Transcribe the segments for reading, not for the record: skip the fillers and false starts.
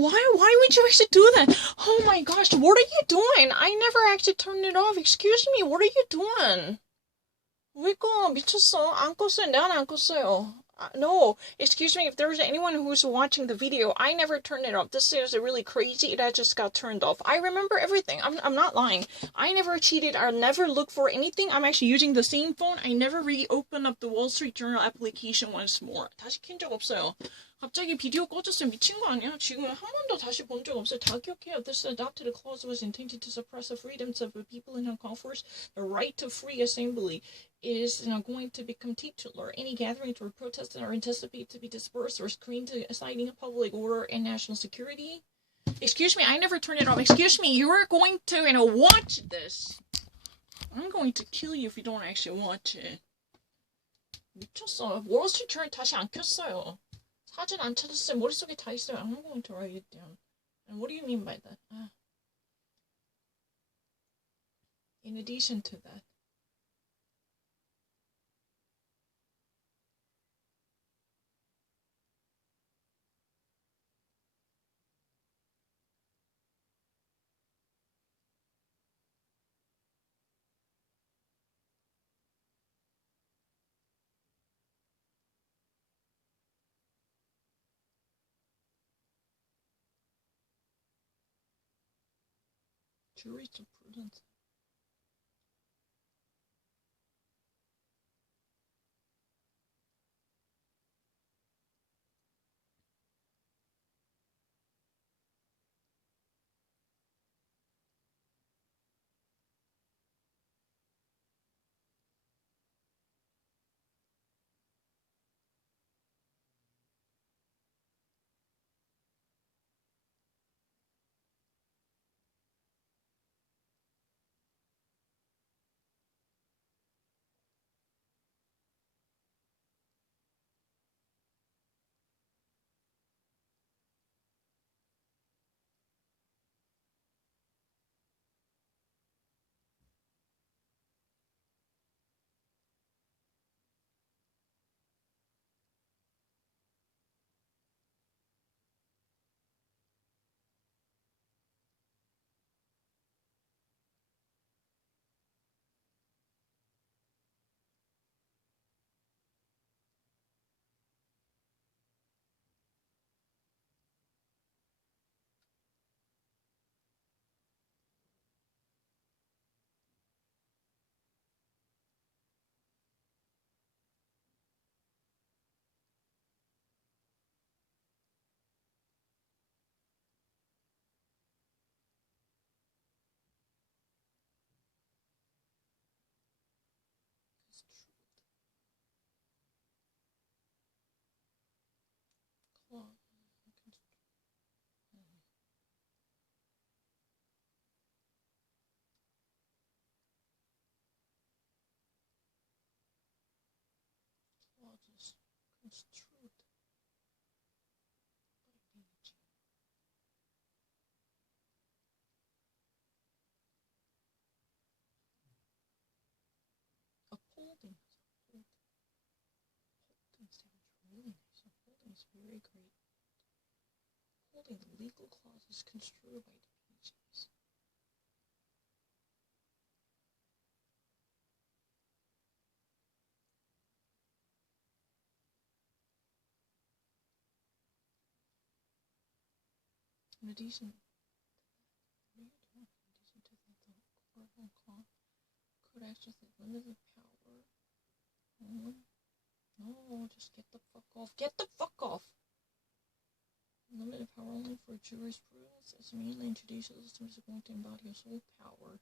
why would you actually do that? Oh my gosh, what are you doing? I never actually turned it off. Excuse me, what are you doing? 왜 꺼? 미쳤어. 안 껐어요. 난 안 껐어요. No, excuse me, if there's anyone who's watching the video, I never turned it off. This is really crazy. It just got turned off. I remember everything. I'm not lying. I never cheated. I'll never look for anything. I'm actually using the same phone. I never really opened up the Wall Street Journal application once more. 다시 킨 적 없어요. 갑자기 비디오 꺼졌어요. 미친 거 아니야? 지금 한 번도 다시 본 적 없어요. 다 기억해요. This adopted clause was intended to suppress the freedoms of the people in Hong Kong. First, the right to free assembly is going to become titular. Any gatherings or protests are anticipated to be dispersed or screened, citing public order and national security. Excuse me, I never turned it off. Excuse me, you're going to watch this. I'm going to kill you if you don't actually watch it. 미쳤어. 월스트리트저널 다시 안 켰어요. 사진 안 찾았어요. 머릿속에 다 있어요. I'm going to write it down. And what do you mean by that? In addition to that. Jurisprudence. Clauses construed by BG. Upholding. Upholding sounds really nice. Upholding is very great. Upholding the legal clauses construed by BGs. In addition, what are you doing? In addition to that, the court of law could exercise limited power. No, just get the fuck off. Get the fuck off! Limited power only for jurisprudence as mainly in judicial systems is going to embody a sole power.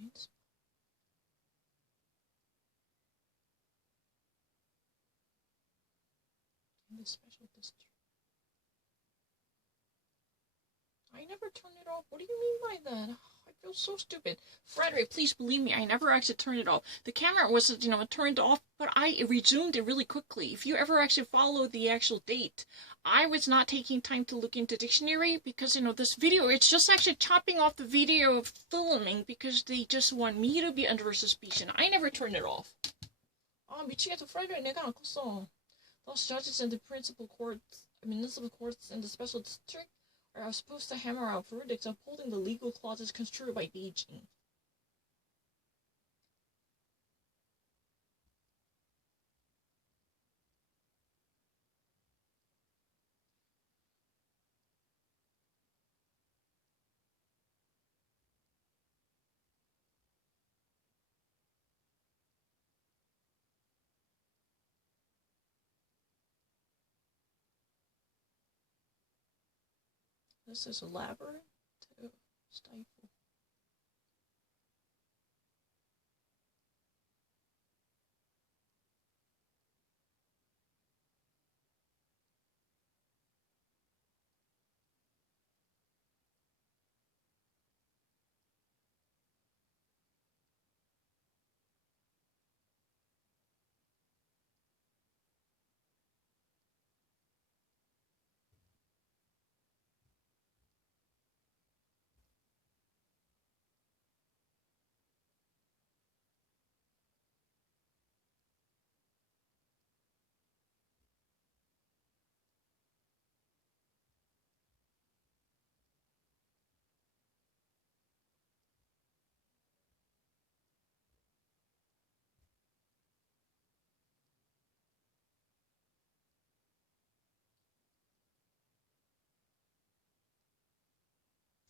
Right? In the special district. I never turned it off. What do you mean by that? I feel so stupid. Frederick, please believe me, I never actually turned it off. The camera was, turned off, but I resumed it really quickly. If you ever actually follow the actual date, I was not taking time to look into dictionary because, this video, it's just actually chopping off the video of filming because they just want me to be under suspicion. I never turned it off. 미치겠어. Frederick, 내가 안 껐어. Those judges in the municipal courts and the special district are supposed to hammer out verdicts upholding the legal clauses construed by Beijing. This is elaborate to stifle.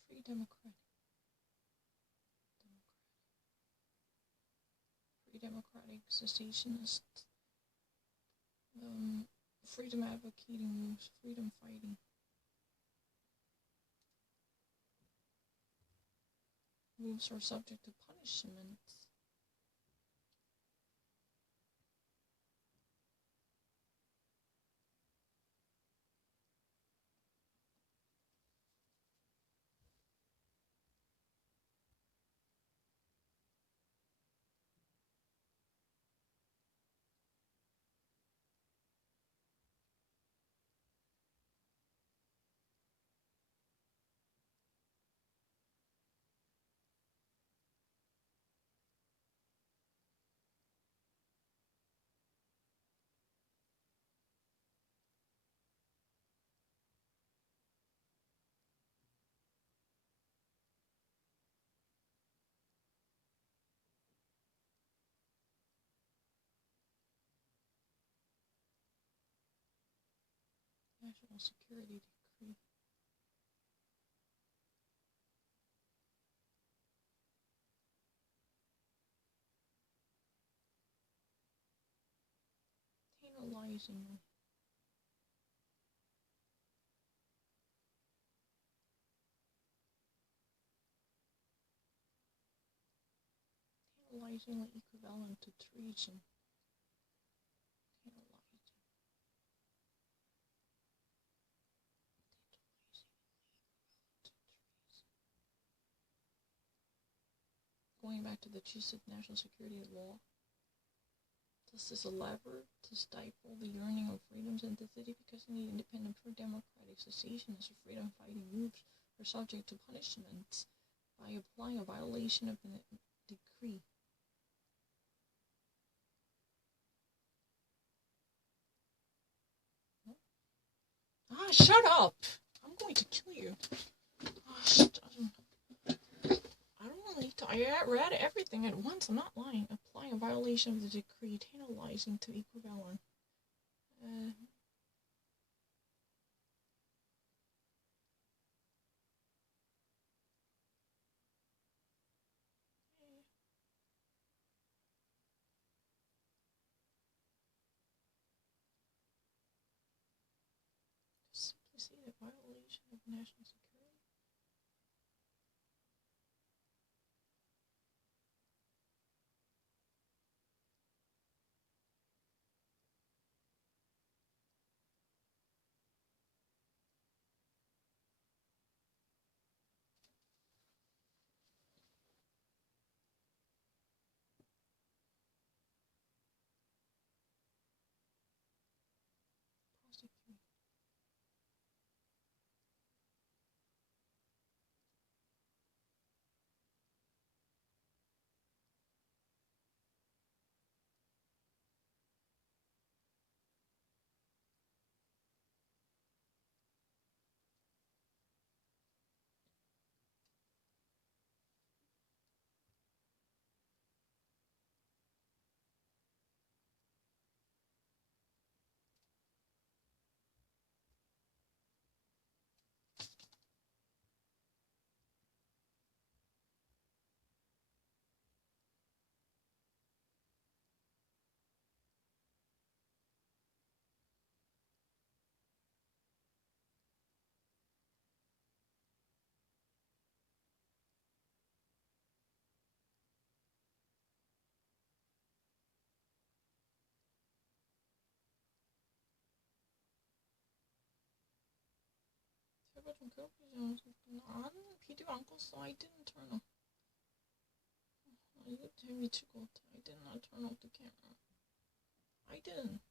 Free democratic cessationist, freedom advocating moves, freedom fighting. Moves are subject to punishment. National Security Decree. Tantalizing. Tantalizingly equivalent to treason. Going back to the Chesapeake National Security Law, this is a lever to stifle the yearning of freedoms in the city because any independent pro-democratic secessionists or freedom-fighting groups are subject to punishment by applying a violation of the decree. Shut up! I'm going to kill you. I don't need to. I read everything at once. I'm not lying. Applying a violation of the decree, tantalizing to equivalent. Simply say the violation of national security. 비디오 안 껐어. I didn't turn off. 이거 되게 미칠 것 같아. I did not turn off the camera. I didn't.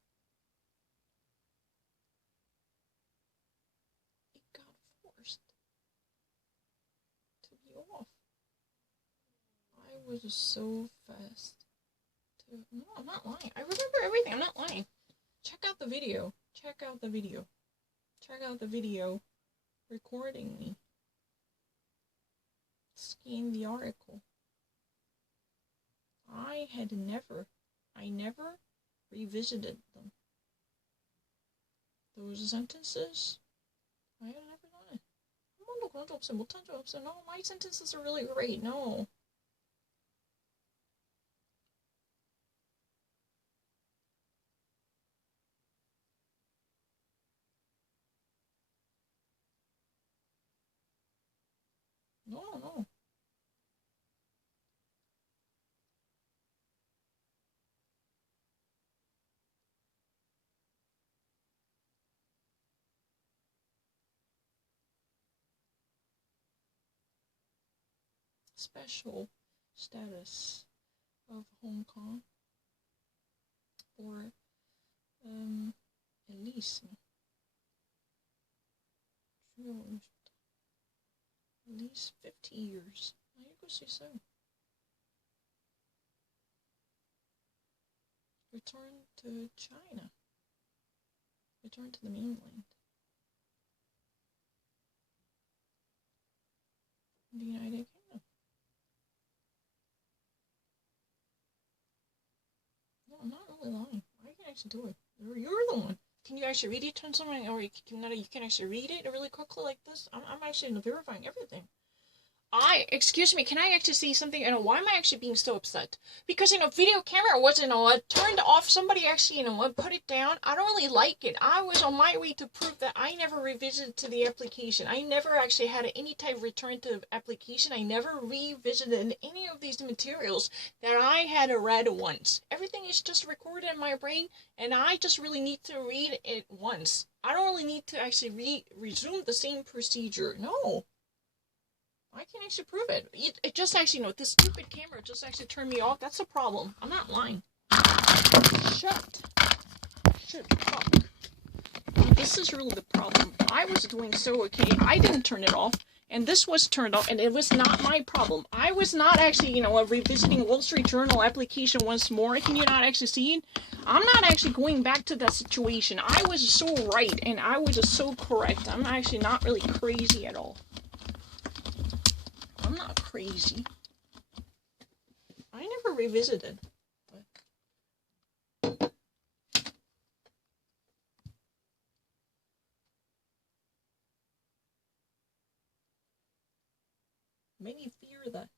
It got forced to be off. I was so fast. No, I'm not lying. I remember everything. I'm not lying. Check out the video. Check out the video. Check out the video recording me. Scan the article. I never revisited them. Those sentences, I had never done it. 한 번도 그런 적 없어요. 못한 적 없어요. No, my sentences are really great. No. No. Special status of Hong Kong, or at least at least 50 years. 이거 수 있어요. Return to China. Return to the mainland. The United Kingdom. No, I'm not really lying. I can actually do it. You're the one. Can you actually read it? Turn something, or you can actually read it really quickly like this? I'm actually verifying everything. Excuse me, can I actually see something? Why am I actually being so upset? Because, video camera was, turned off. Somebody actually, put it down. I don't really like it. I was on my way to prove that I never revisited to the application. I never actually had any type of return to the application. I never revisited any of these materials that I had read once. Everything is just recorded in my brain, and I just really need to read it once. I don't really need to actually resume the same procedure. No. I can actually prove it. It just actually, this stupid camera just actually turned me off. That's a problem. I'm not lying. Shut up. This is really the problem. I was doing so okay. I didn't turn it off. And this was turned off, and it was not my problem. I was not actually, revisiting Wall Street Journal application once more. Can you not actually see it? I'm not actually going back to that situation. I was so right, and I was just so correct. I'm actually not really crazy at all. I'm not crazy. I never revisited. But many fear that.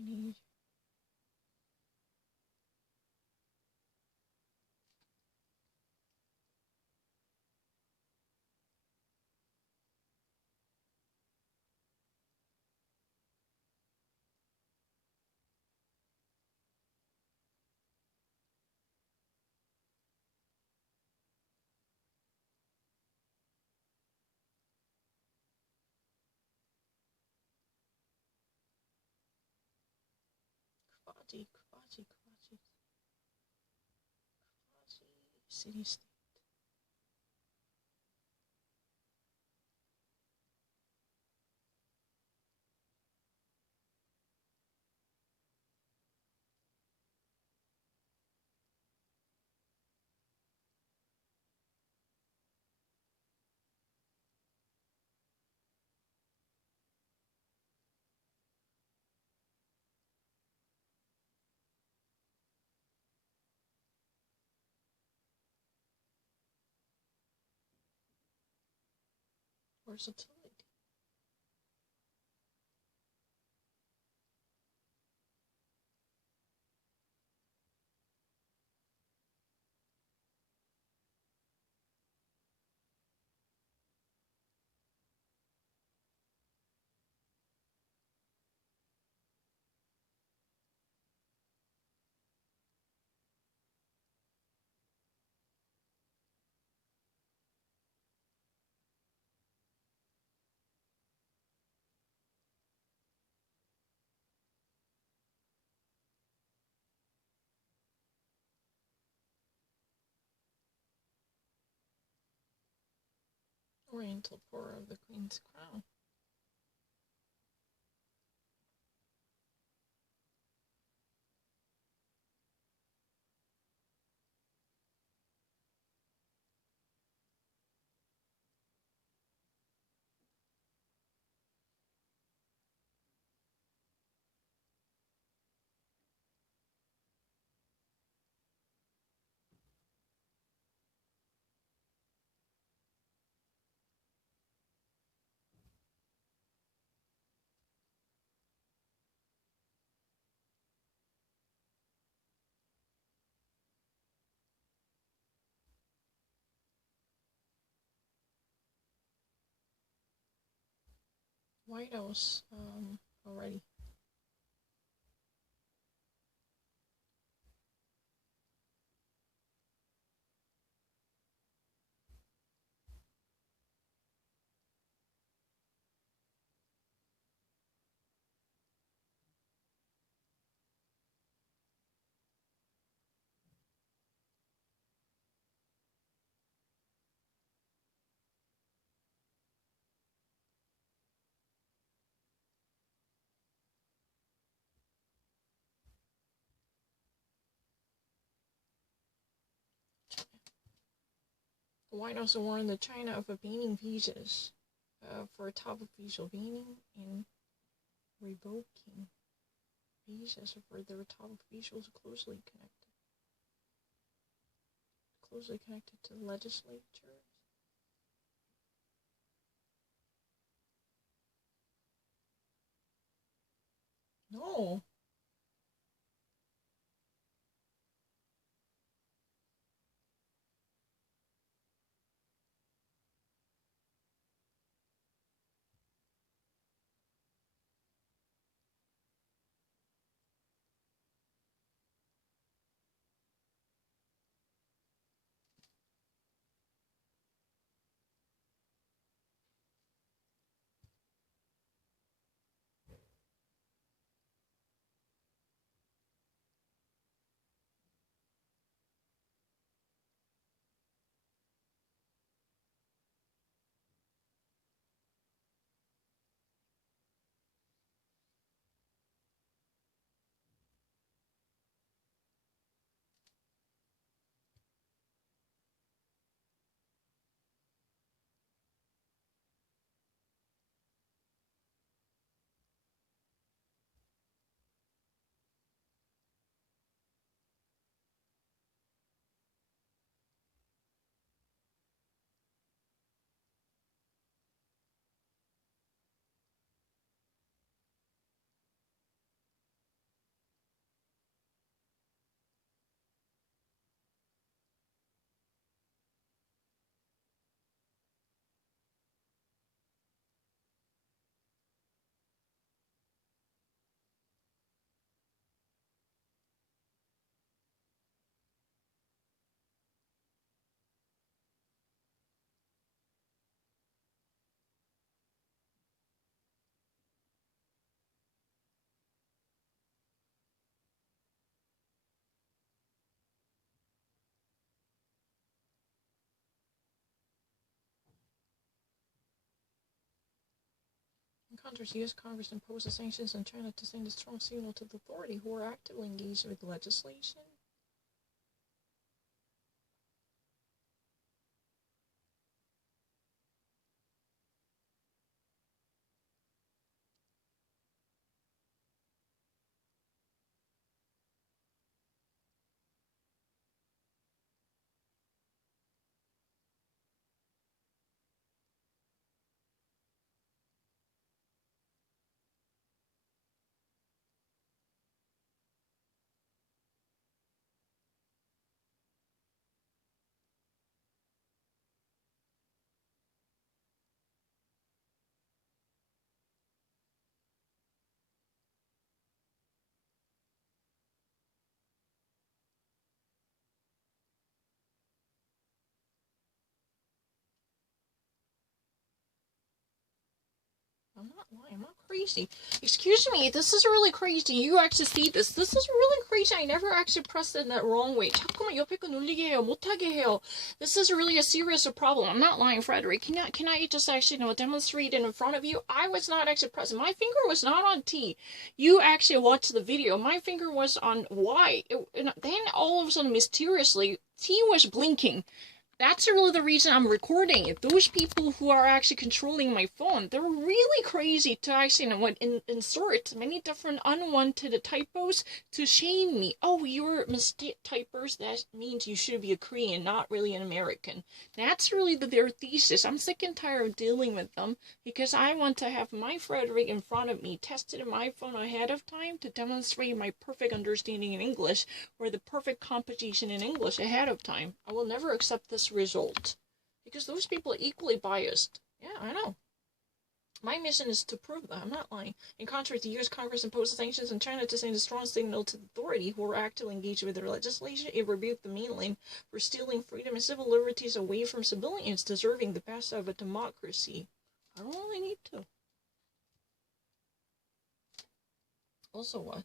Any quasi city state. versatility. Oriental pour of the Queen's crown. White House already. The White House warned the China of banning visas for top official, banning and revoking visas for their top officials closely connected to legislatures. No. In contrast, U.S. Congress imposes sanctions on China to send a strong signal to the authority who are actively engaged with legislation. I'm not lying. I'm not crazy. Excuse me, this is really crazy. You actually see this. This is really crazy. I never actually pressed it in that wrong way. 자꾸만 옆에 거 눌리게 해요. 못하게 해요. This is really a serious problem. I'm not lying, Frederick. Can I just actually, demonstrate it in front of you? I was not actually pressing. My finger was not on T. You actually watched the video. My finger was on Y. And then all of a sudden, mysteriously, T was blinking. That's really the reason I'm recording it. Those people who are actually controlling my phone, they're really crazy to actually insert many different unwanted typos to shame me. Oh, you're mistake typers. That means you should be a Korean, not really an American. That's really their thesis. I'm sick and tired of dealing with them because I want to have my Frederick in front of me, tested in my phone ahead of time to demonstrate my perfect understanding in English or the perfect composition in English ahead of time. I will never accept this result because those people are equally biased. Yeah, I know. My mission is to prove that. I'm not lying. In contrast, the U.S. Congress imposed sanctions on China to send a strong signal to the authority who are actively engaged with their legislation. It rebuked the mainland for stealing freedom and civil liberties away from civilians deserving the best of a democracy. I don't really need to. Also what?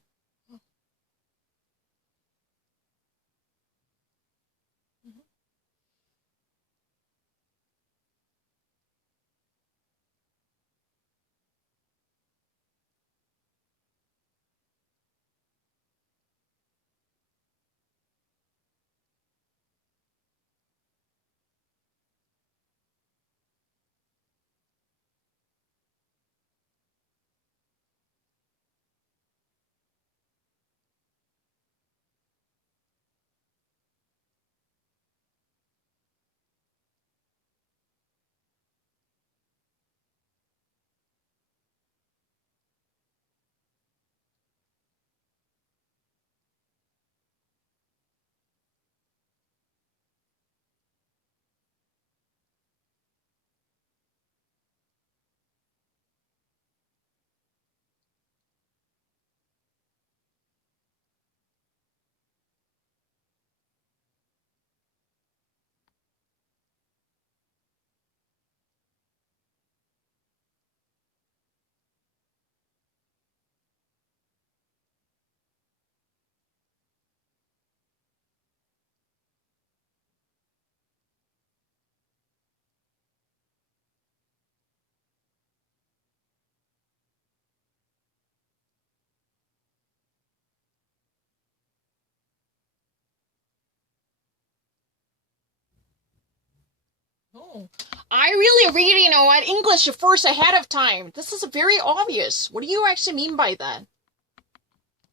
Oh, I really read, at English first ahead of time. This is very obvious. What do you actually mean by that?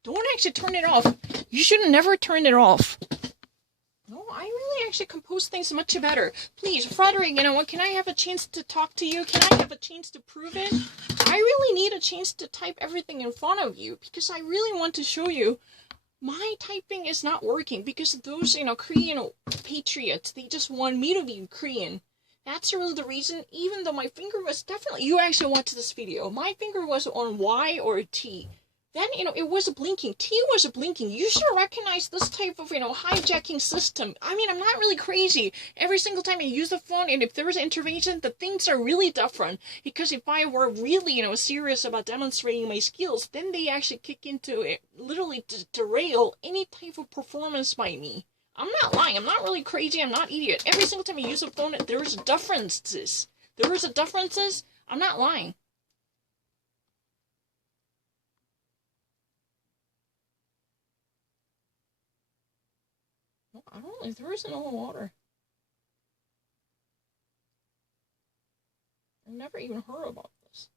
Don't actually turn it off. You should never turn it off. No, I really actually compose things much better. Please, Frederick, can I have a chance to talk to you? Can I have a chance to prove it? I really need a chance to type everything in front of you because I really want to show you my typing is not working because those, Korean patriots, they just want me to be Korean. That's really the reason, even though my finger was definitely, you actually watched this video, my finger was on Y or T. Then, it was blinking. T was blinking. You should recognize this type of, hijacking system. I mean, I'm not really crazy. Every single time I use the phone, and if there is intervention, the things are really different. Because if I were really, serious about demonstrating my skills, then they actually kick into it, literally to derail any type of performance by me. I'm not lying. I'm not really crazy. I'm not idiot. Every single time I use a phone, there's differences. There's differences. I'm not lying. I don't know. There isn't no water. I've never even heard about this.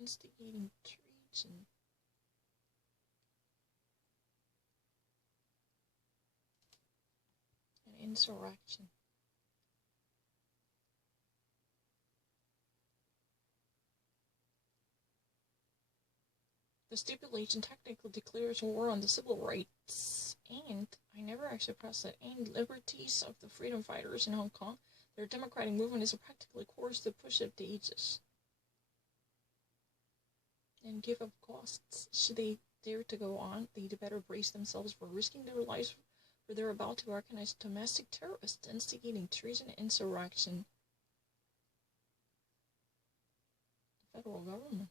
Instigating treason. An insurrection. The stipulation technically declares war on the civil rights and I never actually pressed it and liberties of the freedom fighters in Hong Kong. Their democratic movement is a practically course to push up the ages and give up costs. Should they dare to go on, they'd better brace themselves for risking their lives, for they're about to recognize domestic terrorists instigating treason and insurrection. The federal government.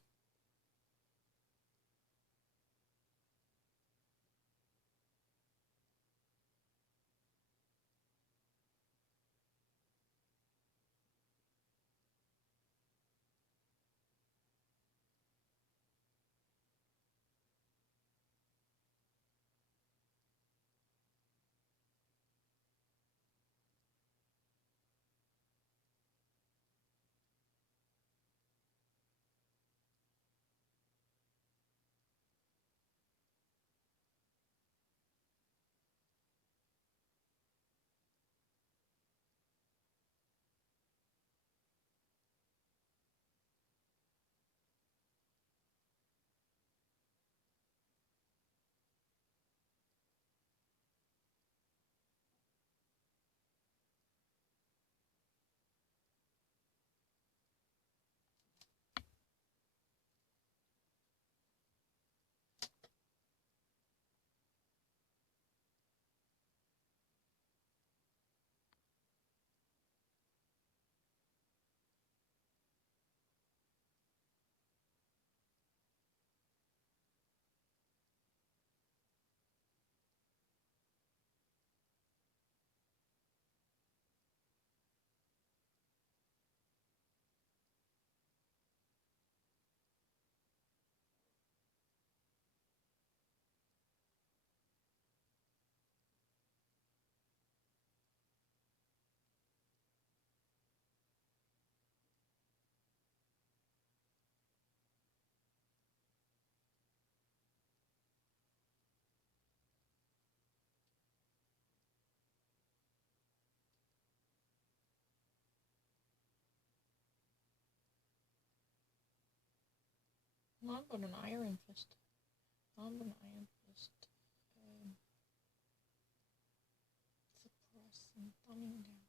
Not but an iron fist. Not but an iron fist. Suppress and thumbing down.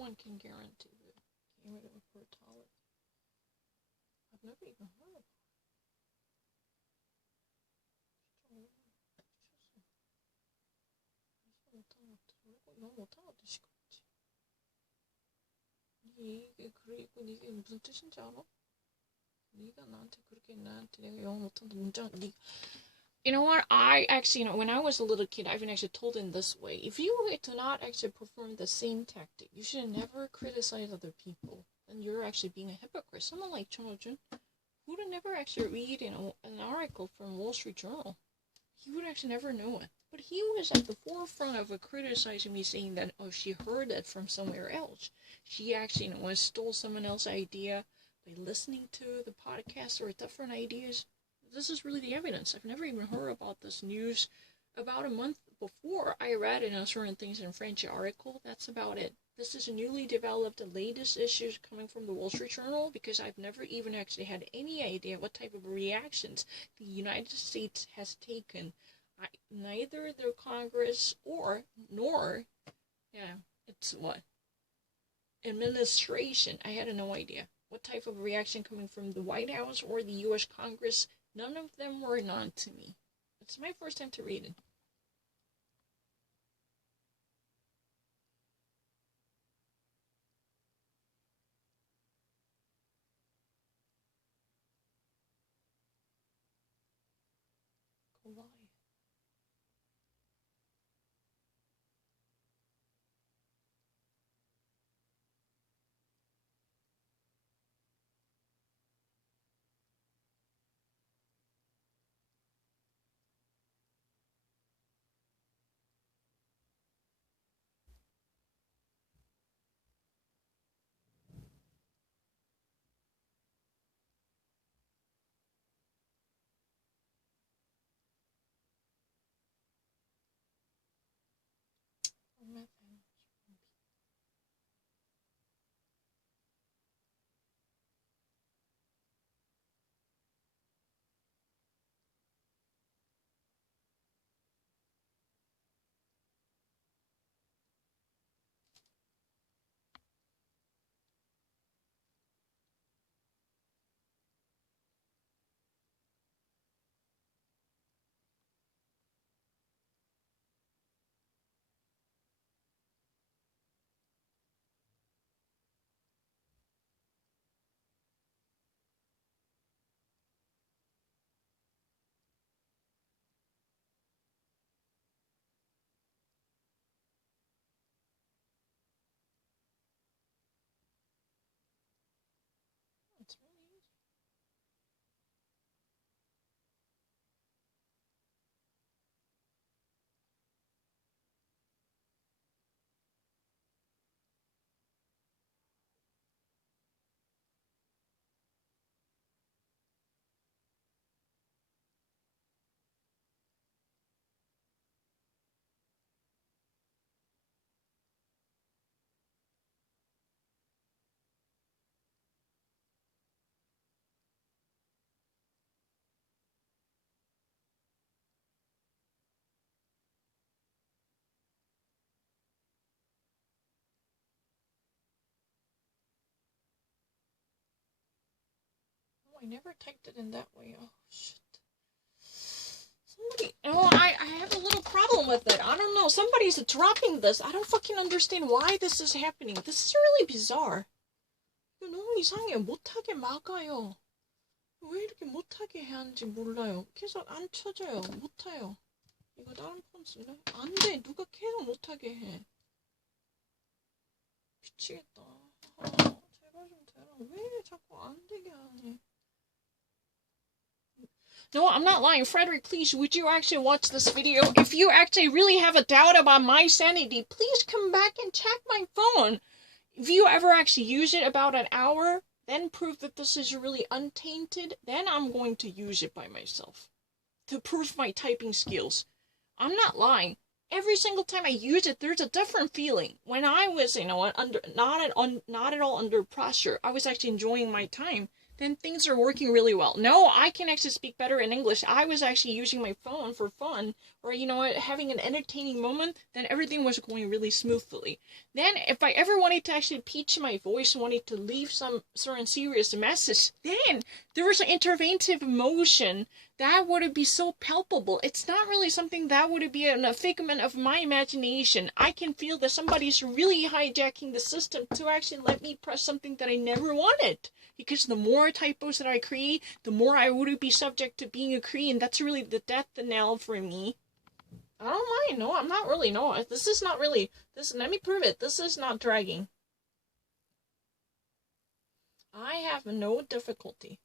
one can guarantee that. Get rid of a portality. I've never even heard of it. 너무 못하겠다, 시끄럽지. 이게 그리고 이게 무슨 뜻인지 알아? 네가 나한테 내가 영어 못한다 문자 You know what? I actually, when I was a little kid, I've been actually told in this way. If you do not actually perform the same tactic, you should never criticize other people. And you're actually being a hypocrite. Someone like Chun Ho-jun, who would never actually read an article from Wall Street Journal. He would actually never know it. But he was at the forefront of criticizing me, saying that, oh, she heard it from somewhere else. She actually, stole someone else's idea by listening to the podcast or different ideas. This is really the evidence. I've never even heard about this news. About a month before, I read certain things in a French article. That's about it. This is a newly developed, the latest issues coming from the Wall Street Journal, because I've never even actually had any idea what type of reactions the United States has taken. Neither their Congress nor it's what? Administration. I had no idea what type of reaction coming from the White House or the U.S. Congress. None of them were known to me. It's my first time to read it. Why? It's really easy. I never typed it in that way. Oh, shit. I have a little problem with it. I don't know. Somebody's dropping this. I don't fucking understand why this is happening. This is really bizarre. 이거 너무 이상해요. 못하게 막아요. 왜 이렇게 못하게 해야 하는지 몰라요. 계속 안 쳐져요. 못해요. 이거 다른 폰 쓸래? 안 돼. 누가 계속 못하게 해. 미치겠다. 제발 좀 되라. 왜 자꾸 안 되게 하니? No, I'm not lying. Frederick, please, would you actually watch this video? If you actually really have a doubt about my sanity, please come back and check my phone. If you ever actually use it about an hour, then prove that this is really untainted, then I'm going to use it by myself to prove my typing skills. I'm not lying. Every single time I use it, there's a different feeling. When I was, not at all under pressure, I was actually enjoying my time. then things are working really well. No, I can actually speak better in English. I was actually using my phone for fun, or having an entertaining moment, then everything was going really smoothly. Then if I ever wanted to actually pitch my voice, wanted to leave some certain serious message, then there was an interventive motion that would be so palpable. It's not really something that would be a figment of my imagination. I can feel that somebody's really hijacking the system to actually let me press something that I never wanted. Because the more typos that I create, the more I would be subject to being a Korean. That's really the death knell for me. I don't mind. No, I'm not really. No, this is not really. Let me prove it. This is not dragging. I have no difficulty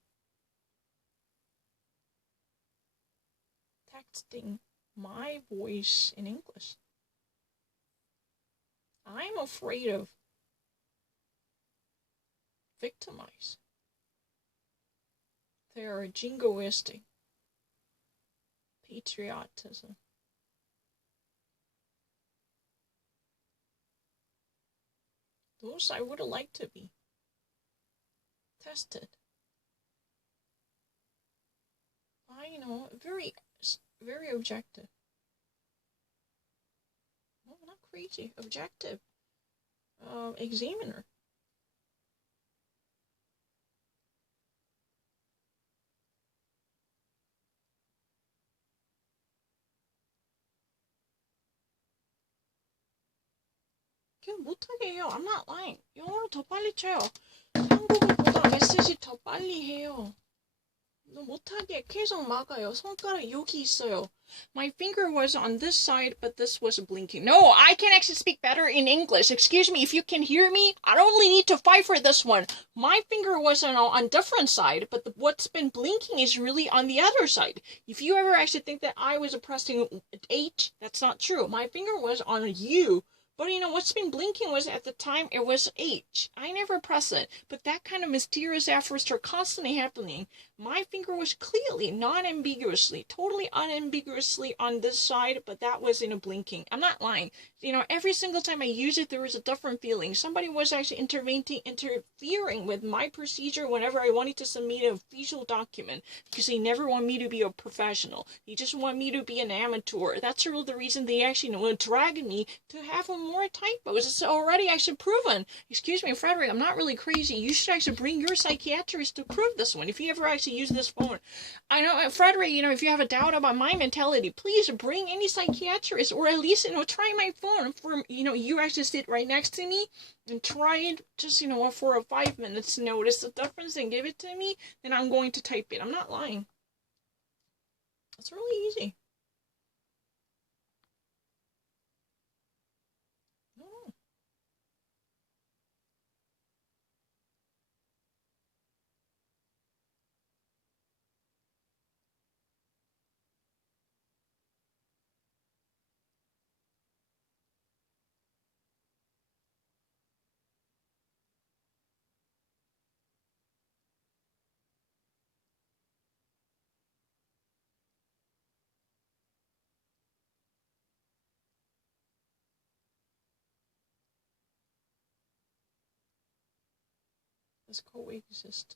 texting my voice in English. I'm afraid of victimize. They are jingoistic patriotism. Those I would have liked to be tested. I very, very objective. No, not crazy. Objective. Examiner. 그냥 못하게 해요. I'm not lying. 영어를 더 빨리 쳐요. 한국어보다 메시지 더 빨리 해요. 못하게 계속 막아요. 손가락 여기 있어요. My finger was on this side, but this was blinking. No, I can actually speak better in English. Excuse me, if you can hear me, I don't really need to fight for this one. My finger was on different side, but what's been blinking is really on the other side. If you ever actually think that I was pressing H, that's not true. My finger was on U. But what's been blinking was at the time it was H. I never press it, but that kind of mysterious efforts are constantly happening. My finger was clearly, non-ambiguously, totally unambiguously on this side, but that was blinking. I'm not lying. Every single time I use it, there was a different feeling. Somebody was actually interfering with my procedure whenever I wanted to submit an official document, because they never want me to be a professional. They just want me to be an amateur. That's really the reason they actually drag me to have more typos. It's already actually proven. Excuse me, Frederick, I'm not really crazy. You should actually bring your psychiatrist to prove this one if you ever actually use this phone. I know, Frederick, if you have a doubt about my mentality, please bring any psychiatrist, or at least, try my phone for, you actually sit right next to me and try it just, for 5 minutes to notice the difference and give it to me, then I'm going to type it. I'm not lying. It's really easy. This coexistence.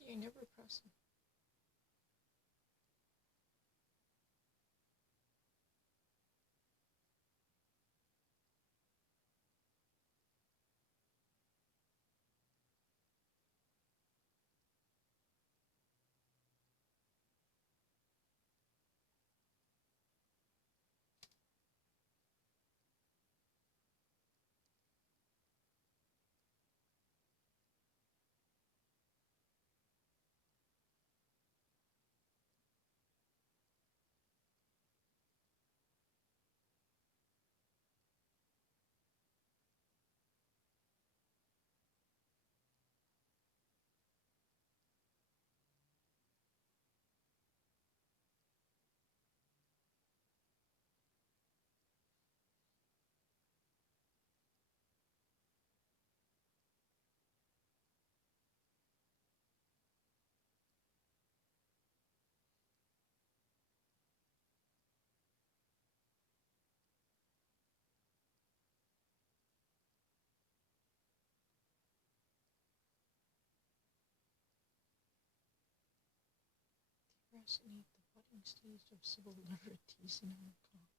See, I never press it. Procrastinate the budding stage of civil liberties in Hong Kong.